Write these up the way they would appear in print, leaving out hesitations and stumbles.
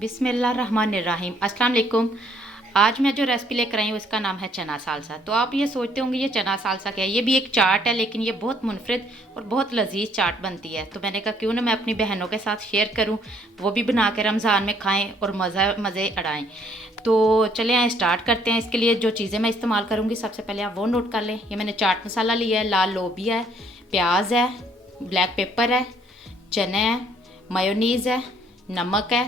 बिस्मिल्लाहिर्रहमानिर्रहीम। अस्सलाम वालेकुम। आज मैं जो रेसिपी लेकर आई हूँ उसका नाम है चना सालसा। तो आप ये सोचते होंगे ये चना सालसा क्या है। ये भी एक चाट है, लेकिन ये बहुत मुनफरिद और बहुत लजीज चाट बनती है। तो मैंने कहा क्यों ना मैं अपनी बहनों के साथ शेयर करूँ, वो भी बना के रमज़ान में खाएँ और मज़े उड़ाएँ। तो चले आए स्टार्ट करते हैं। इसके लिए जो चीज़ें मैं इस्तेमाल करूँगी सबसे पहले आप वो नोट कर लें। ये मैंने चाट मसाला लिया है, लाल लोबिया है, प्याज है, ब्लैक पेपर है, चने हैं, मायोनीज़ है, नमक है,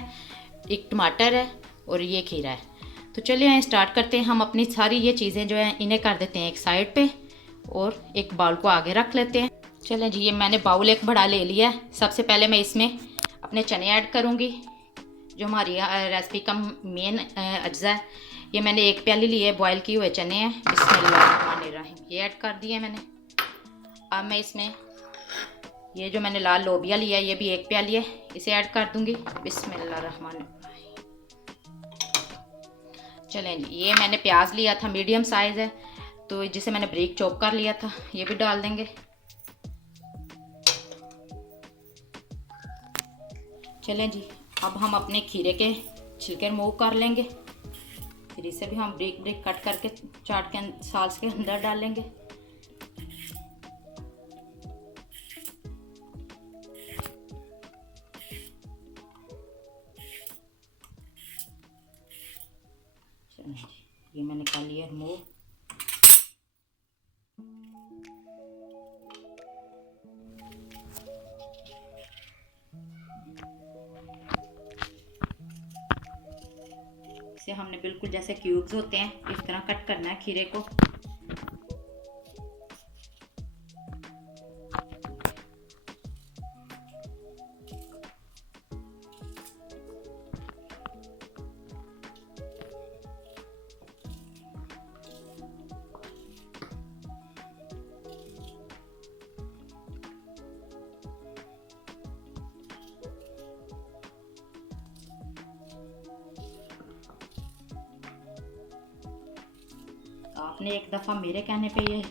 एक टमाटर है और ये खीरा है। तो चलिए आए स्टार्ट करते हैं। हम अपनी सारी ये चीज़ें जो हैं इन्हें कर देते हैं एक साइड पे और एक बाउल को आगे रख लेते हैं। चलें जी, ये मैंने बाउल एक बड़ा ले लिया है। सबसे पहले मैं इसमें अपने चने ऐड करूँगी, जो हमारी रेसिपी का मेन अज्जा है। ये मैंने एक प्याली ली है, बॉयल किए हुए चने हैं। बिस्मिल्लाहिर्रहमानिर्रहीम, ये ऐड कर दिए मैंने। अब मैं इसमें ये जो मैंने लाल लोबिया लिया है ये भी एक प्याली है, इसे ऐड कर दूंगी। बिस्मिल्लाहिर्रहमानिर्रहीम। चलें जी, ये मैंने प्याज लिया था, मीडियम साइज़ है, तो जिसे मैंने ब्रीक चॉप कर लिया था, ये भी डाल देंगे। चलें जी, अब हम अपने खीरे के छिलके रिमूव कर लेंगे। फिर इसे भी हम ब्रीक ब्रीक कट करके चाट के साल्स के अंदर डालेंगे। ये मैंने कर लिया रिमूव। इसे हमने बिल्कुल जैसे क्यूब्स होते हैं इस तरह कट करना है खीरे को। आपने एक दफ़ा मेरे कहने पे ये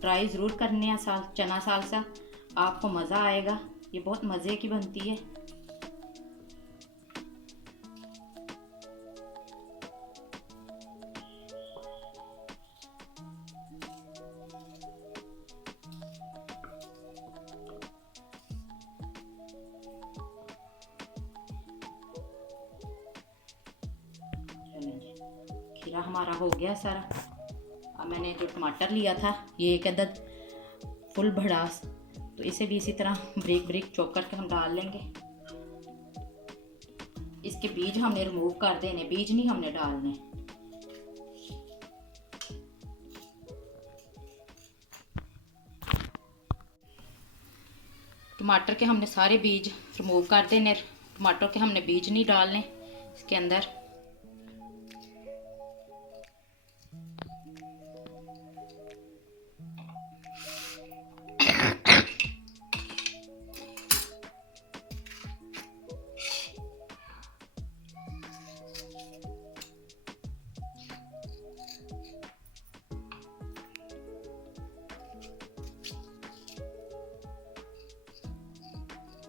ट्राई ज़रूर करनी है चना सालसा, आपको मज़ा आएगा। ये बहुत मज़े की बनती है। खीरा हमारा हो गया सारा। अब मैंने जो टमाटर लिया था ये एक अदद फुल भड़ास, तो इसे भी इसी तरह ब्रीक ब्रीक चॉप करके हम डाल लेंगे। इसके बीज हमने रिमूव कर देने, बीज नहीं हमने डालने। टमाटर के हमने सारे बीज रिमूव कर देने, टमाटर के हमने बीज नहीं डालने इसके अंदर।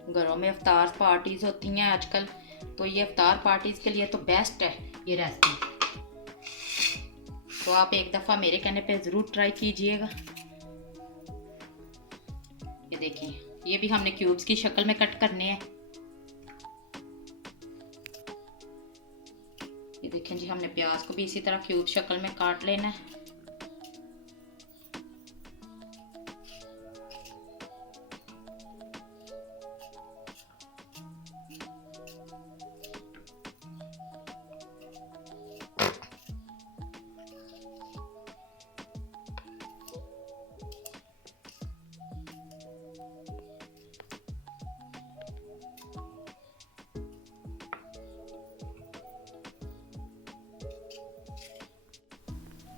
घरों में इफ्तार पार्टीज़ होती हैं आजकल, तो ये इफ्तार पार्टीज़ के लिए तो बेस्ट है ये रेसिपी। तो आप एक दफ़ा मेरे कहने पे ज़रूर ट्राई कीजिएगा। ये देखिए, ये भी हमने क्यूब्स की शक्ल में कट करने हैं। ये देखें जी, हमने प्याज को भी इसी तरह क्यूब शक्ल में काट लेना है।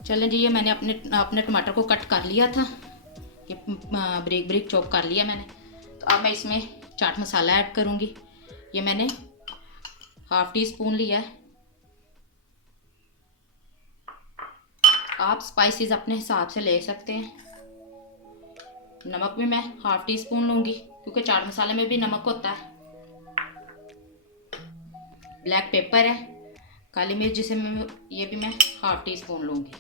चलें जी, ये मैंने अपने टमाटर को कट कर लिया था, ये ब्रीक ब्रीक चॉप कर लिया मैंने। तो अब मैं इसमें चाट मसाला ऐड करूँगी। ये मैंने हाफ टी स्पून लिया है। आप स्पाइसेस अपने हिसाब से ले सकते हैं। नमक भी मैं हाफ टी स्पून लूँगी, क्योंकि चाट मसाले में भी नमक होता है। ब्लैक पेपर है, काली मिर्च जिसे ये भी मैं ½ टीस्पून लूँगी।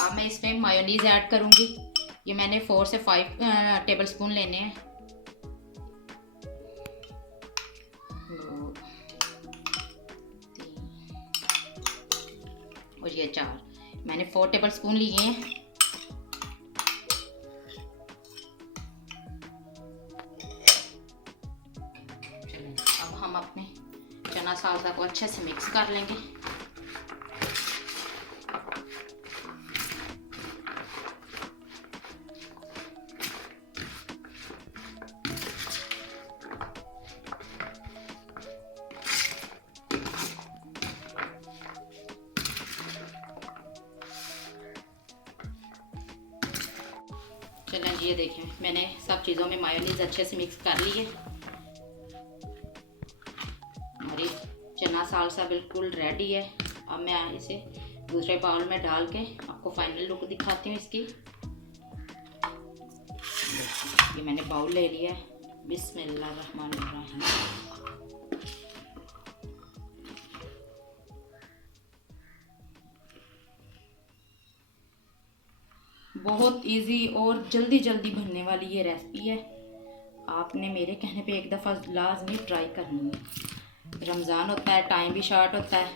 अब मैं इसमें मायोनीज़ ऐड करूँगी। ये मैंने 4 से 5 टेबल स्पून लेने हैं। और ये 4 मैंने 4 टेबल स्पून लिए हैं। अब हम अपने चना साल्सा को अच्छे से मिक्स कर लेंगे। चलें जी, ये देखें मैंने सब चीज़ों में मायोनीज़ अच्छे से मिक्स कर ली है। हमारी चना साल्सा बिल्कुल रेडी है। अब मैं इसे दूसरे बाउल में डाल के आपको फाइनल लुक दिखाती हूँ इसकी। ये मैंने बाउल ले लिया है। बिस्मिल्लाहिर्रहमानिर्रहीम। बहुत इजी और जल्दी जल्दी बनने वाली ये रेसिपी है। आपने मेरे कहने पे एक दफ़ा लाजमी ट्राई करनी है। रमज़ान होता है, टाइम भी शॉर्ट होता है,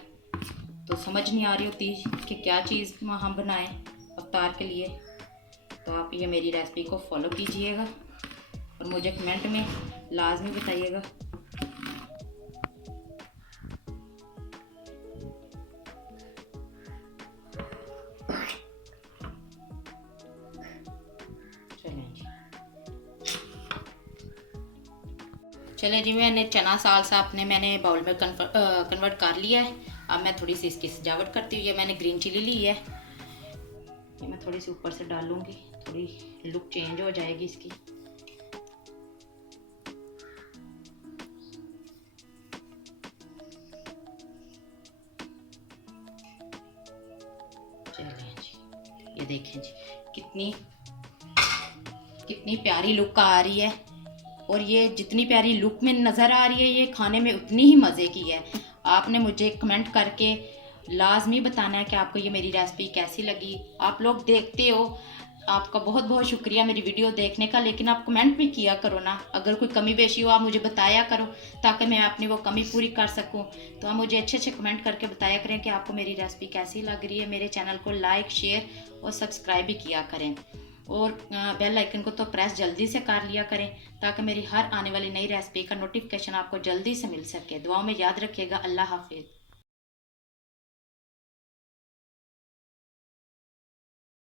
तो समझ नहीं आ रही होती कि क्या चीज़ हम बनाएं अफ्तार के लिए। तो आप ये मेरी रेसिपी को फॉलो कीजिएगा और मुझे कमेंट में लाजमी बताइएगा। चलें जी, मैंने चना साल्सा मैंने बाउल में कन्वर्ट कर लिया है। अब मैं थोड़ी सी इसकी सजावट करती हूँ। ये मैंने ग्रीन चिली ली है, ये मैं थोड़ी सी ऊपर से डालूंगी, थोड़ी लुक चेंज हो जाएगी इसकी। चलें जी, ये देखें जी कितनी प्यारी लुक आ रही है। और ये जितनी प्यारी लुक में नज़र आ रही है, ये खाने में उतनी ही मज़े की है। आपने मुझे कमेंट करके लाजमी बताना है कि आपको ये मेरी रेसिपी कैसी लगी। आप लोग देखते हो, आपका बहुत बहुत शुक्रिया मेरी वीडियो देखने का, लेकिन आप कमेंट भी किया करो ना। अगर कोई कमी बेशी हो आप मुझे बताया करो, ताकि मैं अपनी वो कमी पूरी कर सकूं। तो आप मुझे अच्छे अच्छे कमेंट करके बताया करें कि आपको मेरी रेसिपी कैसी लग रही है। मेरे चैनल को लाइक, शेयर और सब्सक्राइब भी किया करें, और बेल आइकन को तो प्रेस जल्दी से कर लिया करें, ताकि मेरी हर आने वाली नई रेसिपी का नोटिफिकेशन आपको जल्दी से मिल सके। दुआओं में याद रखिएगा। अल्लाह हाफिज़।